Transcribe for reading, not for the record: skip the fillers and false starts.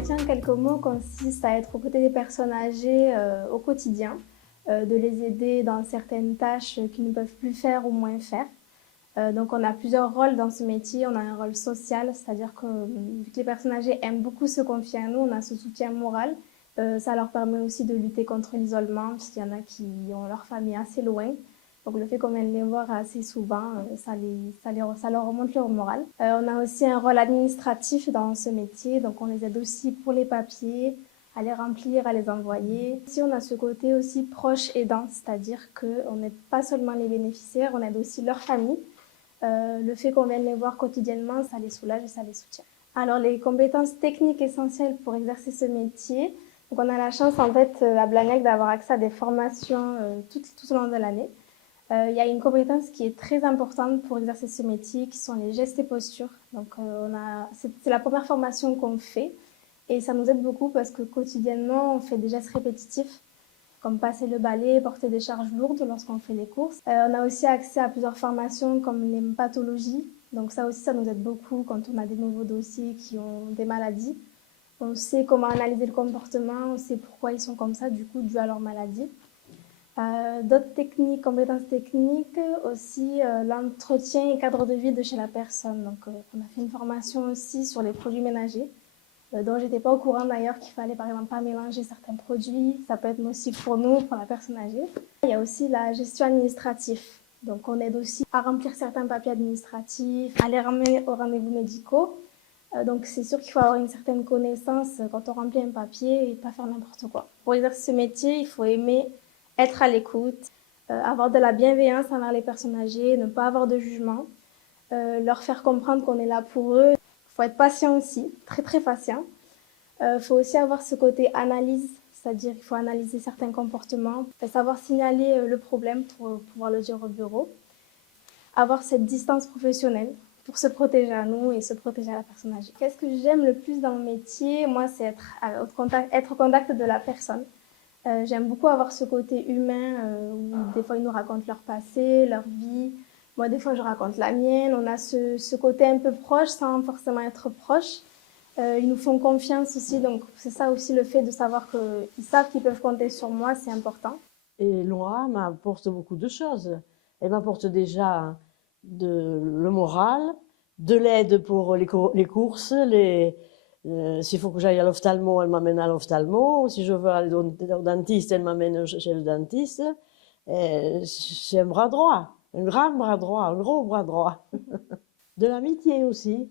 métier en quelques mots consiste à être aux côtés des personnes âgées au quotidien, de les aider dans certaines tâches qu'ils ne peuvent plus faire ou moins faire. Donc on a plusieurs rôles dans ce métier. On a un rôle social, c'est-à-dire que vu que les personnes âgées aiment beaucoup se confier à nous, on a ce soutien moral. Ça leur permet aussi de lutter contre l'isolement, puisqu'il y en a qui ont leur famille assez loin. Donc le fait qu'on vienne les voir assez souvent, ça leur remonte leur moral. On a aussi un rôle administratif dans ce métier, donc on les aide aussi pour les papiers, à les remplir, à les envoyer. Ici, on a ce côté aussi proche aidant, c'est-à-dire qu'on n'aide pas seulement les bénéficiaires, on aide aussi leur famille. Le fait qu'on vienne les voir quotidiennement, ça les soulage et ça les soutient. Alors, les compétences techniques essentielles pour exercer ce métier. Donc, on a la chance, en fait, à Blagnac, d'avoir accès à des formations tout au long de l'année. Il y a une compétence qui est très importante pour exercer ce métier, qui sont les gestes et postures. Donc, c'est la première formation qu'on fait et ça nous aide beaucoup parce que quotidiennement, on fait des gestes répétitifs comme passer le balai, porter des charges lourdes lorsqu'on fait les courses. On a aussi accès à plusieurs formations comme les pathologies. Donc ça aussi, ça nous aide beaucoup quand on a des nouveaux dossiers qui ont des maladies. On sait comment analyser le comportement, on sait pourquoi ils sont comme ça, du coup, dû à leur maladie. D'autres techniques, compétences techniques, aussi l'entretien et cadre de vie de chez la personne. Donc on a fait une formation aussi sur les produits ménagers. Dont j'étais pas au courant d'ailleurs qu'il fallait par exemple pas mélanger certains produits, ça peut être nocif pour nous, pour la personne âgée. Il y a aussi la gestion administrative, donc on aide aussi à remplir certains papiers administratifs, à les ramener aux rendez-vous médicaux. Donc c'est sûr qu'il faut avoir une certaine connaissance quand on remplit un papier et pas faire n'importe quoi. Pour exercer ce métier, il faut aimer être à l'écoute, avoir de la bienveillance envers les personnes âgées, ne pas avoir de jugement, leur faire comprendre qu'on est là pour eux. Il faut être patient aussi, très très patient. Il faut aussi avoir ce côté analyse, c'est-à-dire qu'il faut analyser certains comportements, savoir signaler le problème pour pouvoir le dire au bureau. Avoir cette distance professionnelle pour se protéger à nous et se protéger à la personne âgée. Qu'est-ce que j'aime le plus dans mon métier? Moi, c'est être au contact de la personne. J'aime beaucoup avoir ce côté humain où des fois ils nous racontent leur passé, leur vie. Moi, des fois, je raconte la mienne. On a ce côté un peu proche sans forcément être proche. Ils nous font confiance aussi, donc c'est ça aussi le fait de savoir qu'ils savent qu'ils peuvent compter sur moi, c'est important. Et Laura m'apporte beaucoup de choses. Elle m'apporte déjà le moral, de l'aide pour les courses, s'il faut que j'aille à l'ophtalmo, elle m'amène à l'ophtalmo. Si je veux aller au dentiste, elle m'amène chez le dentiste. C'est un bras droit, un grand bras droit, un gros bras droit. De l'amitié aussi.